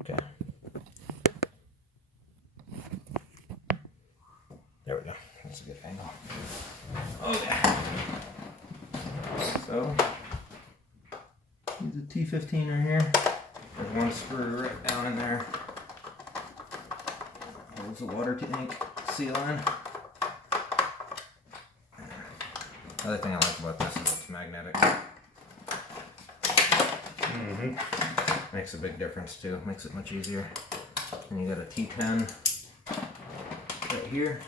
Okay. There we go. That's a good angle. Okay. So, use a T15 right here. There's one screw right down in there. Holds the water tank seal in. Other thing I like about this is it's magnetic. Makes a big difference too. Makes it much easier. And you got a T10 right here.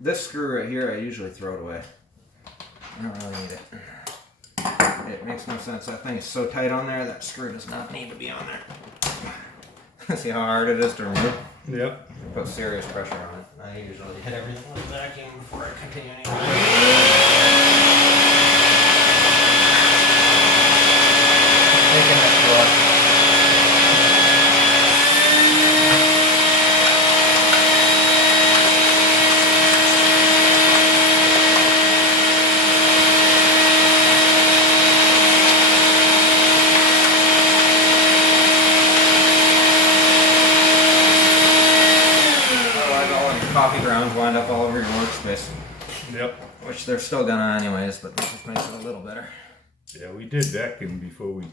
This screw right here, I usually throw it away. I don't really need it. It makes no sense. That thing is so tight on there, that screw does not need to be on there. See how hard it is to remove? Yep. Put serious pressure on it. I usually hit everything with a vacuum before I continue anyway. Taking this brush. Coffee grounds wind up all over your workspace. Yep. Which they're still gonna anyways, but this just makes it a little better. Yeah, we did vacuum before we...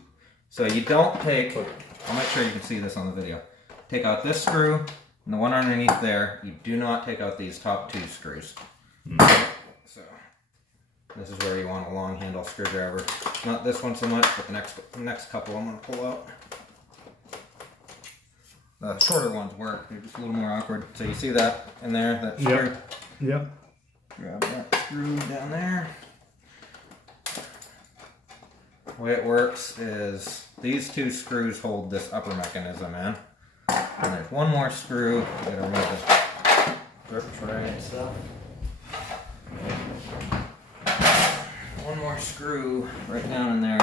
So you don't take, I'll make sure you can see this on the video. Take out this screw and the one underneath there. You do not take out these top two screws. So this is where you want a long handle screwdriver. Not this one so much, but the next couple I'm gonna pull out. The shorter ones work, they're just a little more awkward. So you see that in there, that screw? Yep. Grab that screw down there. The way it works is these two screws hold this upper mechanism in. And there's one more screw. I'm going to remove this grip tray and stuff. One more screw right down in there.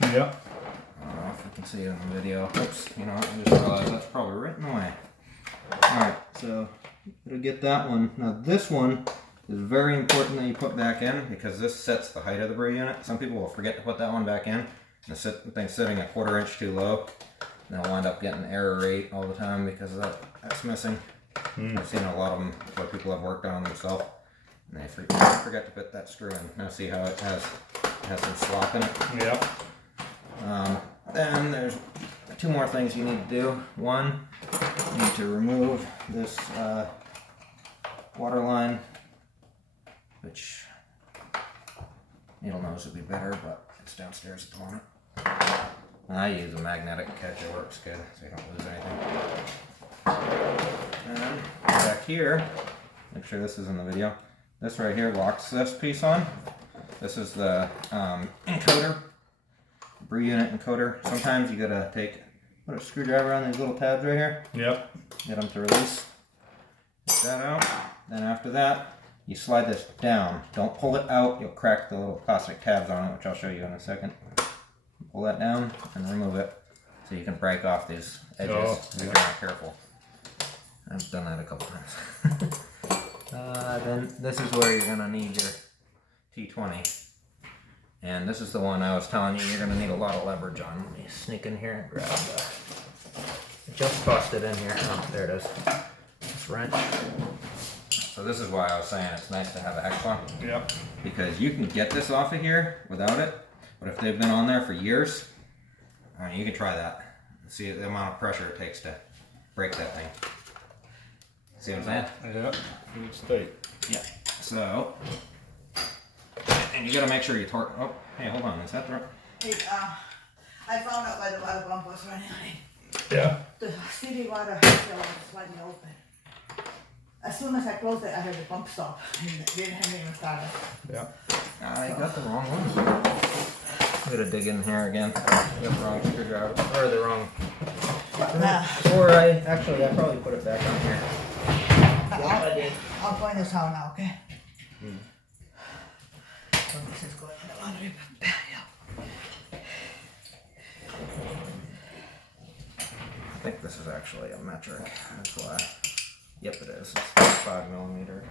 Yep. I don't know if you can see it in the video. Oops, you know what? I just realized that's probably right in the way. Alright, so it'll get that one. Now this one is very important that you put back in because this sets the height of the brew unit. Some people will forget to put that one back in. The thing's sitting a 1/4 inch too low. And they'll wind up getting error rate all the time because that's missing. I've seen a lot of them where people have worked on them themselves. And they forget to put that screw in. Now see how it has some slop in it? Yep. Then there's two more things you need to do. One, you need to remove this water line, which needle nose would be better, but it's downstairs at the moment. And I use a magnetic catch, it works good, so you don't lose anything. And back here, make sure this is in the video. This right here locks this piece on. This is the encoder. Brew unit encoder. Sometimes you gotta put a screwdriver on these little tabs right here. Yep. Get them to release. Get that out. Then after that, you slide this down. Don't pull it out. You'll crack the little plastic tabs on it, which I'll show you in a second. Pull that down and remove it, so you can break off these edges if you're not careful. I've done that a couple times. Then this is where you're gonna need your T20. And this is the one I was telling you you're going to need a lot of leverage on. Let me sneak in here and grab the... I just tossed it in here. Oh, there it is. This wrench. So this is why I was saying it's nice to have a hex one. Yep. Because you can get this off of here without it. But if they've been on there for years, I mean, you can try that. See the amount of pressure it takes to break that thing. See what I'm saying? Yep. It's tight. Yeah. So... And you gotta make sure you torque. Oh, hey, hold on. Is that the right? Hey, I found out why the water pump was running. Yeah. The city water seal was slightly open. As soon as I closed it, I heard the pump stop. And it didn't even start. Yeah. I got the wrong one. I'm gonna dig in here again. I got the wrong screwdriver. Or the wrong. Or I probably put it back on here. I'll point this out now, okay? So this is going in the laundry. Yeah. I think this is actually a metric. That's why. Yep, it is. It's 5 millimeter.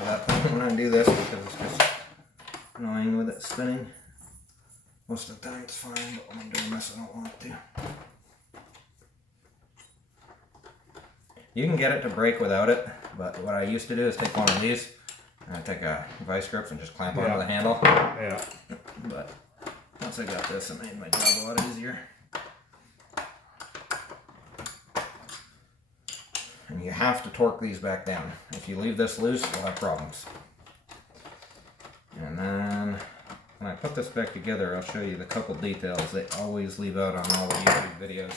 off at that point when I do this because it's just annoying with it spinning. Most of the time it's fine, but when I'm doing this I don't want it to. You can get it to break without it, but what I used to do is take one of these and I take a vice grips and just clamp onto the handle. Yeah. But once I got this, it made my job a lot easier. And you have to torque these back down. If you leave this loose, you'll have problems. And then when I put this back together, I'll show you the couple details they always leave out on all the YouTube videos.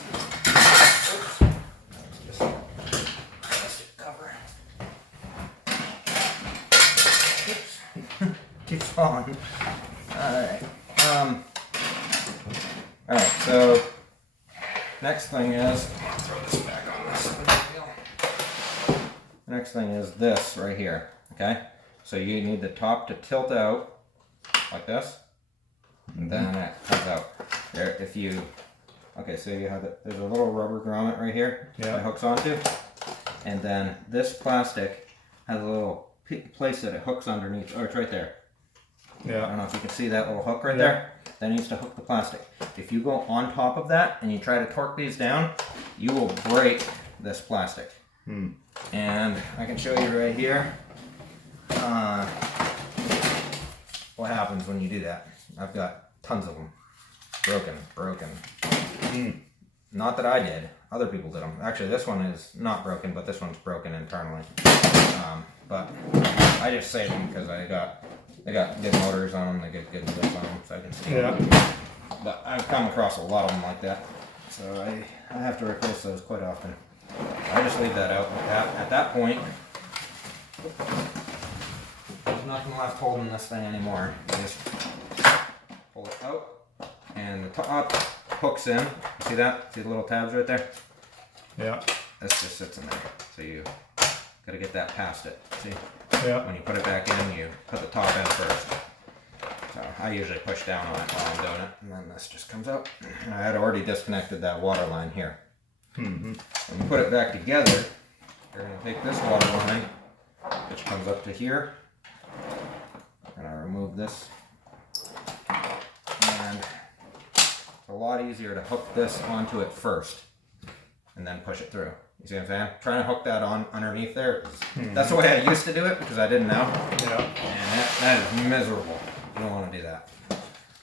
Oops. Just a plastic cover. Oops. Keeps falling. Alright. Alright, so next thing is, I'll throw this back on this. Next thing is this right here, okay? So you need the top to tilt out like this, and then it comes out. There, if you, okay, so you have there's a little rubber grommet right here that hooks onto, and then this plastic has a little place that it hooks underneath. Oh, it's right there. Yeah. I don't know if you can see that little hook right there. That needs to hook the plastic. If you go on top of that and you try to torque these down, you will break this plastic. And I can show you right here what happens when you do that. I've got tons of them. Broken. Not that I did. Other people did them. Actually, this one is not broken, but this one's broken internally. But I just saved them because they got good motors on them. They get good wheels on them, so I can see them. But I've come across a lot of them like that, so I have to replace those quite often. I just leave that out like that. At that point, there's nothing left holding this thing anymore. You just pull it out, and the top hooks in. See that? See the little tabs right there? Yeah. This just sits in there. So you gotta get that past it. See? Yeah. When you put it back in, you put the top in first. So I usually push down on it while I'm doing it, and then this just comes out. And I had already disconnected that water line here. When you put it back together, you're going to take this water line, which comes up to here. I'm going to remove this. And it's a lot easier to hook this onto it first, and then push it through. You see what I'm saying? Trying to hook that on underneath there. That's the way I used to do it because I didn't know. Yeah. And that is miserable. You don't want to do that.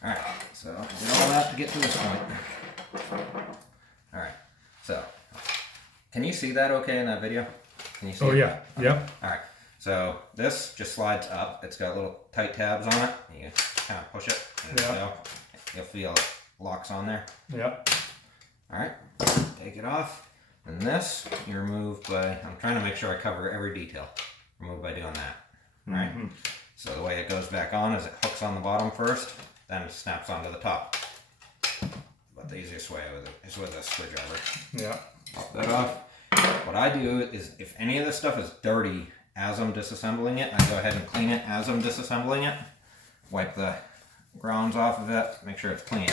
Alright, so I did all that to get to this point. Alright, so can you see that okay in that video? Can you see it? Yeah. Yeah. Alright, so this just slides up. It's got little tight tabs on it. You kind of push it. And you'll feel it locks on there. Yeah. Alright, take it off. And this, you remove by, I'm trying to make sure I cover every detail. Remove by doing that. Alright, so the way it goes back on is it hooks on the bottom first, then it snaps onto the top. But the easiest way with it is with a screwdriver. Yeah. Pop that off. What I do is, if any of this stuff is dirty as I'm disassembling it, I go ahead and clean it as I'm disassembling it. Wipe the grounds off of it, make sure it's clean.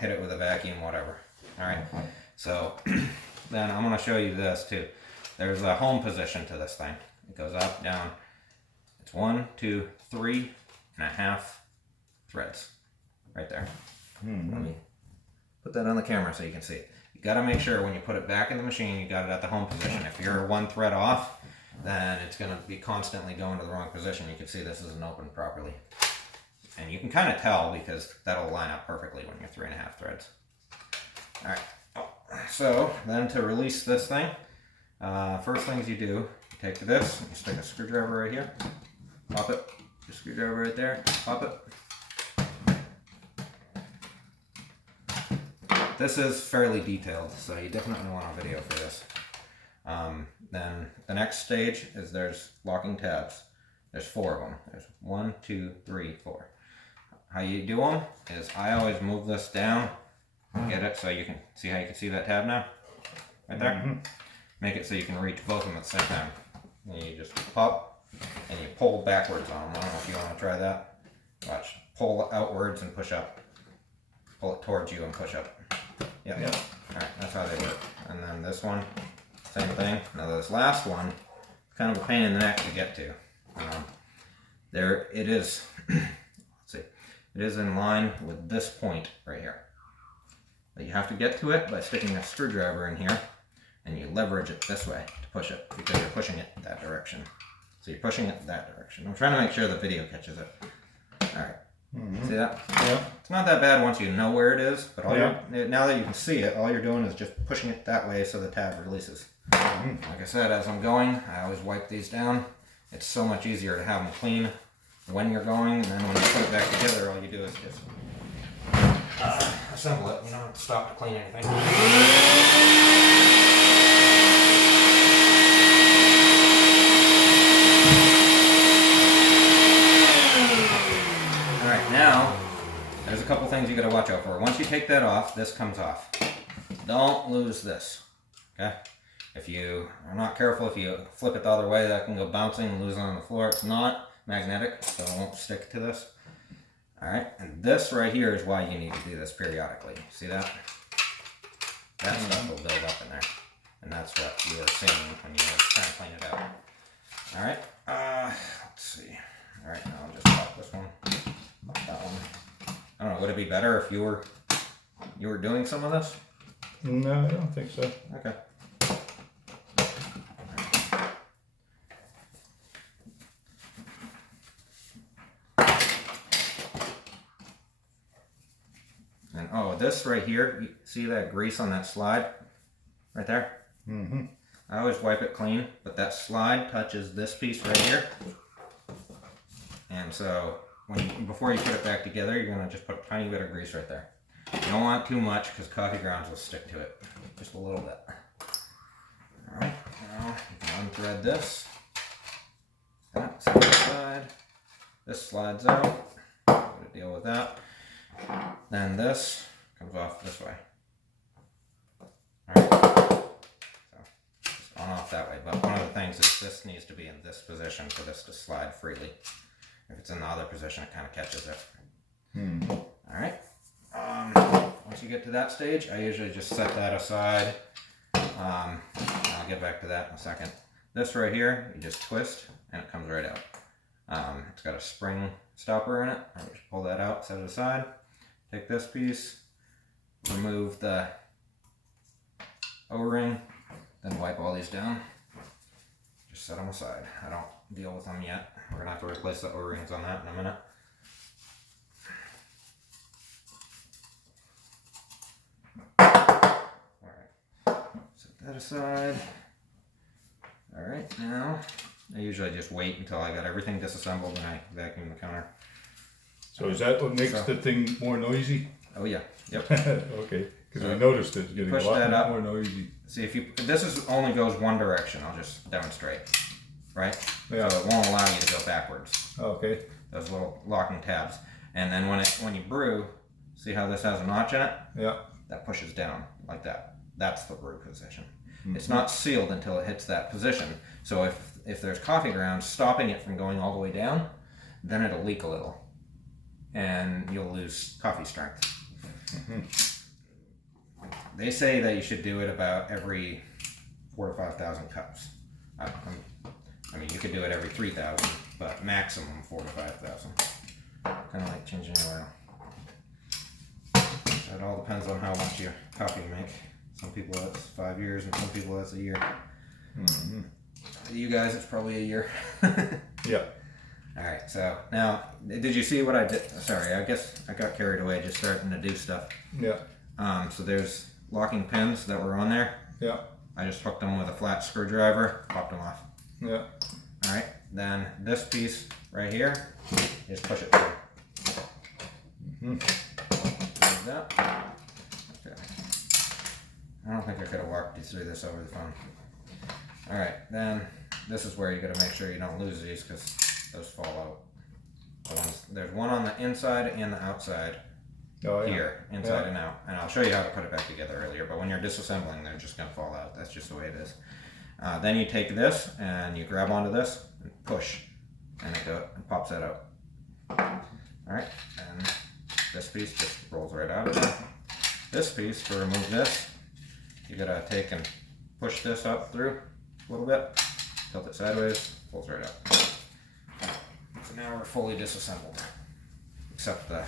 Hit it with a vacuum, whatever. Alright, so then I'm going to show you this too. There's a home position to this thing. It goes up, down. It's 1, 2, 3.5 threads right there. Let me put that on the camera so you can see it. You got to make sure when you put it back in the machine, you got it at the home position. If you're one thread off, then it's going to be constantly going to the wrong position. You can see this isn't open properly. And you can kind of tell because that'll line up perfectly when you're 3.5 threads. Alright, so then to release this thing, first things you do, you take this, you stick a screwdriver right here, pop it, the screwdriver right there, pop it. This is fairly detailed, so you definitely want a video for this. Then the next stage is there's locking tabs. There's 4 of them. There's 1, 2, 3, 4. How you do them is I always move this down, get it so you can see how you can see that tab now, right there. Make it so you can reach both of them at the same time. And you just pop and you pull backwards on them. I don't know if you want to try that. Watch. Pull outwards and push up. Pull it towards you and push up. Yep. Alright, that's how they work. And then this one, same thing. Now this last one, kind of a pain in the neck to get to. There it is. Let's see. It is in line with this point right here. But you have to get to it by sticking a screwdriver in here, and you leverage it this way to push it, because you're pushing it that direction. So you're pushing it that direction. I'm trying to make sure the video catches it. Alright. See that? Yeah. It's not that bad once you know where it is, but now that you can see it, all you're doing is just pushing it that way so the tab releases. Like I said, as I'm going, I always wipe these down. It's so much easier to have them clean when you're going, and then when you put it back together, all you do is just assemble it. You don't have to stop to clean anything. Alright, now, there's a couple things you gotta watch out for. Once you take that off, this comes off. Don't lose this, okay? If you are not careful, if you flip it the other way, that can go bouncing and lose on the floor. It's not magnetic, so it won't stick to this. Alright, and this right here is why you need to do this periodically. See that? That stuff will build up in there. And that's what you were seeing when you were trying to clean it out. Alright, let's see. Alright, now I'll just pop this one. Pop that one. I don't know, would it be better if you were doing some of this? No, I don't think so. Okay. And oh, this right here, you see that grease on that slide right there? Mm-hmm. I always wipe it clean, but that slide touches this piece right here. And so before you put it back together, you're gonna just put a tiny bit of grease right there. You don't want too much because coffee grounds will stick to it. Just a little bit. Alright, now you can unthread this. That's on the side. This slides out. Gotta deal with that. Then this comes off this way. Alright. So just on off that way. But one of the things is this needs to be in this position for this to slide freely. If it's in the other position, it kind of catches it. Alright. Once you get to that stage, I usually just set that aside. I'll get back to that in a second. This right here, you just twist and it comes right out. It's got a spring stopper in it. I just pull that out, set it aside. Take this piece, remove the O-ring, then wipe all these down. Just set them aside. I don't deal with them yet. We're gonna have to replace the O-rings on that in a minute. Alright, set that aside. Alright, now I usually just wait until I got everything disassembled and I vacuum the counter. So is that what makes the thing more noisy? Oh yeah, yep. Okay, because I noticed it's getting a lot more noisy. See, this only goes one direction. I'll just demonstrate, right? Yeah. So it won't allow you to go backwards. Okay. Those little locking tabs. And then when you brew, see how this has a notch in it? Yeah. That pushes down like that. That's the brew position. It's not sealed until it hits that position. So if there's coffee grounds stopping it from going all the way down, then it'll leak a little. And you'll lose coffee strength. They say that you should do it about every 4,000 to 5,000 cups. I mean, you could do it every 3,000, but maximum 4,000 to 5,000. Kind of like changing your oil. It all depends on how much coffee you make. Some people that's 5 years, and some people that's a year. You guys, it's probably a year. Yeah. Alright, so now, did you see what I did? Sorry, I guess I got carried away just starting to do stuff. Yeah. So there's locking pins that were on there. Yeah. I just hooked them with a flat screwdriver, popped them off. Yeah. Alright, then this piece right here, just push it through. Like that. Okay. I don't think I could have walked you through this over the phone. Alright, then this is where you gotta make sure you don't lose these because those fall out. There's one on the inside and the outside. Oh, yeah. Here, inside and out. And I'll show you how to put it back together earlier, but when you're disassembling, they're just going to fall out. That's just the way it is. Then you take this and you grab onto this and push, and it pops that out. Alright, and this piece just rolls right out of there. This piece, to remove this, you got to take and push this up through a little bit, tilt it sideways, pulls right out. now we're fully disassembled, except the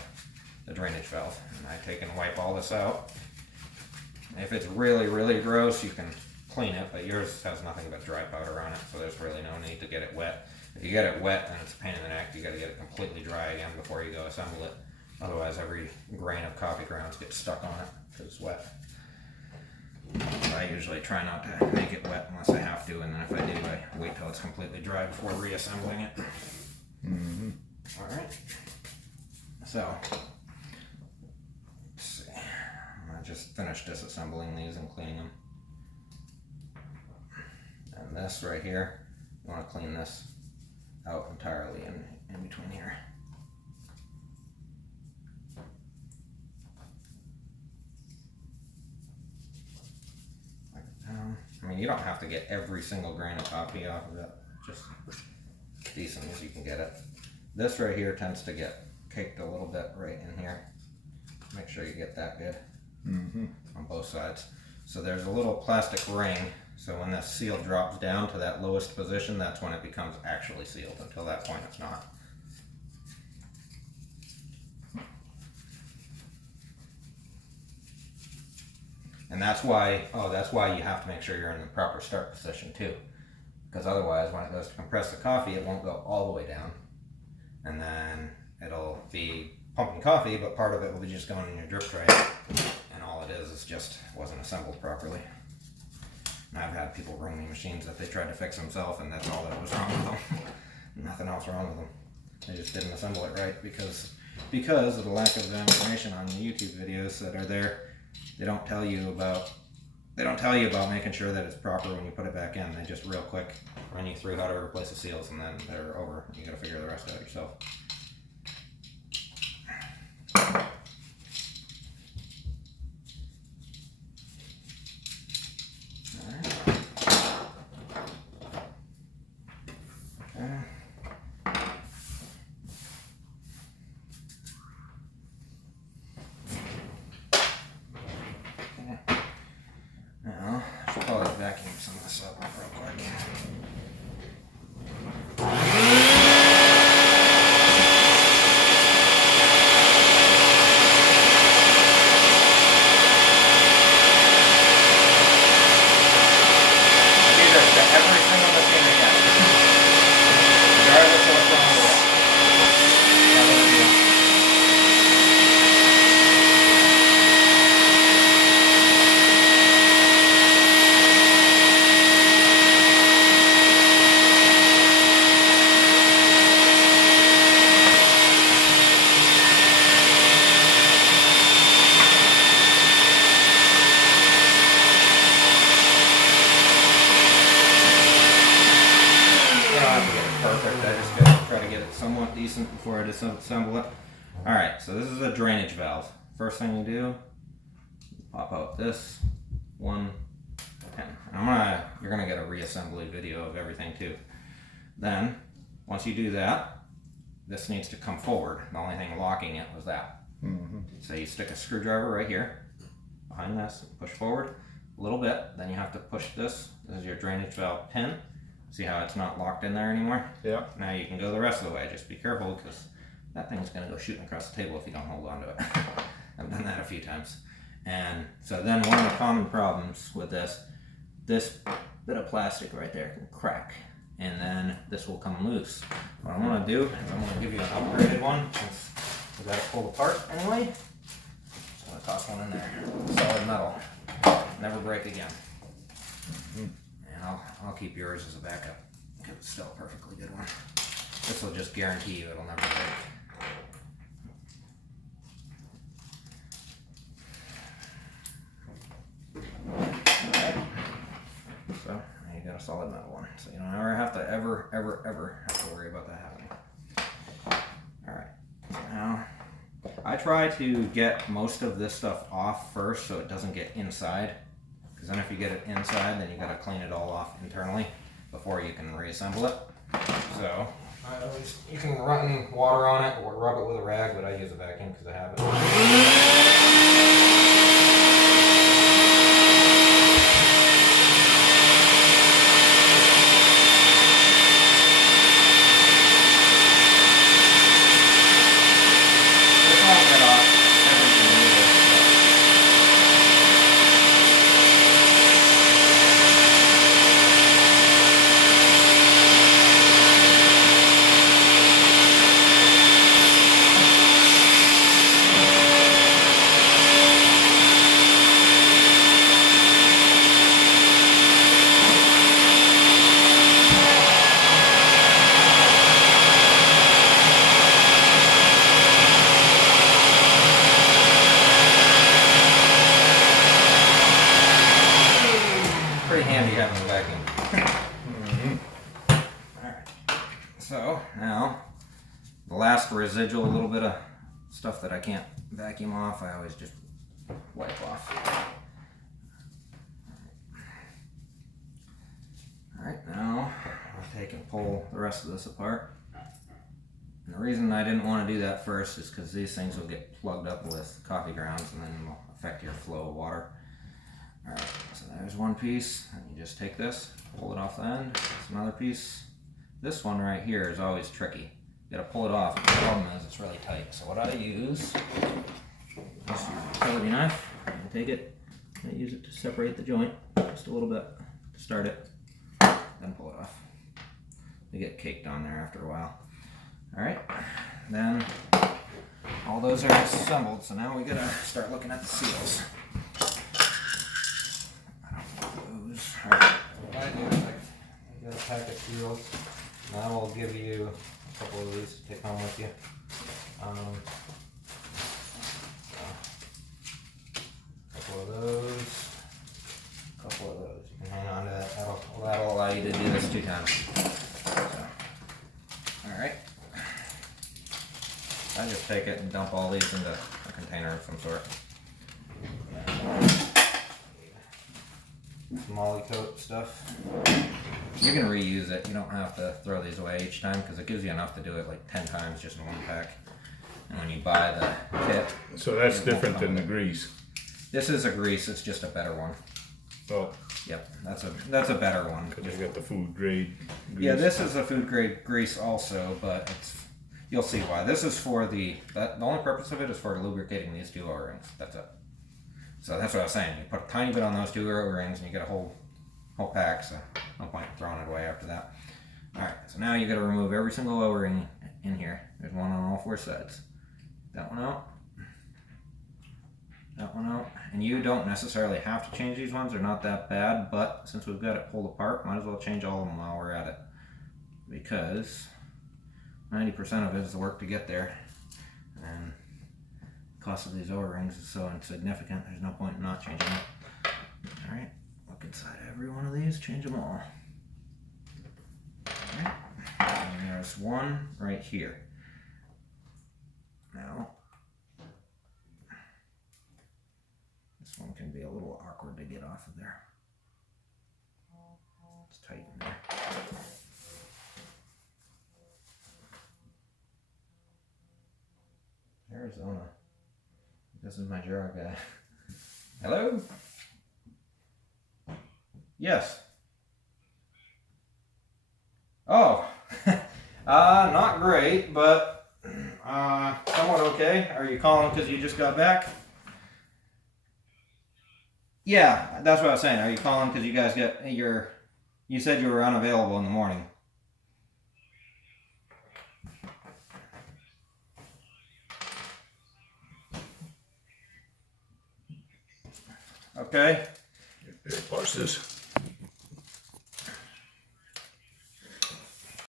drainage valve. And I take and wipe all this out. If it's really, really gross, you can clean it, but yours has nothing but dry powder on it, so there's really no need to get it wet. If you get it wet, then it's a pain in the neck. You got to get it completely dry again before you go assemble it. Otherwise, every grain of coffee grounds gets stuck on it because it's wet. I usually try not to make it wet unless I have to, and then if I do, I wait till it's completely dry before reassembling it. Mm-hmm. All right. So, let's see. I just finished disassembling these and cleaning them. And this right here, you want to clean this out entirely in between here. I mean, you don't have to get every single grain of coffee off of it, just decent as you can get it. This right here tends to get caked a little bit right in here. Make sure you get that good on both sides. So there's a little plastic ring, so when that seal drops down to that lowest position, that's when it becomes actually sealed. Until that point, it's not. And that's why you have to make sure you're in the proper start position too. Because otherwise, when it goes to compress the coffee, it won't go all the way down. And then it'll be pumping coffee, but part of it will be just going in your drip tray. And all it is just wasn't assembled properly. And I've had people bring me machines that they tried to fix themselves, and that's all that was wrong with them. Nothing else wrong with them. They just didn't assemble it right because of the lack of information on the YouTube videos that are there. They don't tell you about making sure that it's proper when you put it back in. They just real quick run you through how to replace the seals, and then they're over. You gotta figure the rest out yourself. Vacuum some of this up real quick. Every single machine again. Regardless of what's wrong with it. Perfect. I just gotta try to get it somewhat decent before I disassemble it. Alright, so this is a drainage valve. First thing you do, pop out this one pin. You're gonna get a reassembly video of everything too. Then, once you do that, this needs to come forward. The only thing locking it was that. So you stick a screwdriver right here, behind this, push forward a little bit, then you have to push this. This is your drainage valve pin. See how it's not locked in there anymore? Yeah. Now you can go the rest of the way. Just be careful because that thing's going to go shooting across the table if you don't hold on to it. I've done that a few times. And so then one of the common problems with this bit of plastic right there can crack. And then this will come loose. What I'm going to do is I'm going to give you an upgraded one since we got it pulled apart anyway. So I'm going to toss one in there. Solid metal. Never break again. And I'll keep yours as a backup because it's still a perfectly good one. This will just guarantee you it'll never break. Okay. So now you got a solid metal one, so you don't ever have to ever have to worry about that happening. All right. So now I try to get most of this stuff off first so it doesn't get inside. Because then if you get it inside, then you got to clean it all off internally before you can reassemble it. So you can run water on it or rub it with a rag, but I use a vacuum because I have it. The last residual little bit of stuff that I can't vacuum off, I always just wipe off. Alright, now I'll take and pull the rest of this apart. And the reason I didn't want to do that first is because these things will get plugged up with coffee grounds and then will affect your flow of water. Alright, so there's one piece, and you just take this, pull it off the end. There's another piece. This one right here is always tricky. You gotta pull it off. The problem is it's really tight. So what I use is this utility knife. I take it, I use it to separate the joint just a little bit to start it, then pull it off. They get caked on there after a while. Alright, then all those are assembled, so now we gotta start looking at the seals. I don't want those. Alright, what I do is I get a pack of seals, and I will give you a couple of these to take home with you. A couple of those, a couple of those. You can hang on to that. That'll allow you to do this 2 times. So, alright. I just take it and dump all these into a container of some sort. Molly coat stuff. You can reuse it. You don't have to throw these away each time because it gives you enough to do it like 10 times just in one pack. And when you buy the kit, so that's different than the grease. This is a grease. It's just a better one. Oh. Yep, that's a better one. Because you got the food grade grease. Yeah, this is a food grade grease also, but you'll see why. This is for the only purpose of it is for lubricating these 2 O-rings. That's it. So that's what I was saying. You put a tiny bit on those 2 O-rings and you get a whole pack, so no point throwing it away after that. Alright, so now you got to remove every single O-ring in here. There's one on all 4 sides. That one out. That one out. And you don't necessarily have to change these ones. They're not that bad, but since we've got it pulled apart, might as well change all of them while we're at it. Because 90% of it is the work to get there. And the cost of these O-rings is so insignificant, there's no point in not changing it. Alright, look inside every one of these, change them all. Alright, and there's one right here. Now, this one can be a little awkward to get off of there. It's tight in there. Arizona. This is my jura guy. Hello? Yes. Oh. Not great, but somewhat okay. Are you calling because you just got back? Yeah, that's what I was saying. Are you calling because you guys you said you were unavailable in the morning. Okay. Parse this.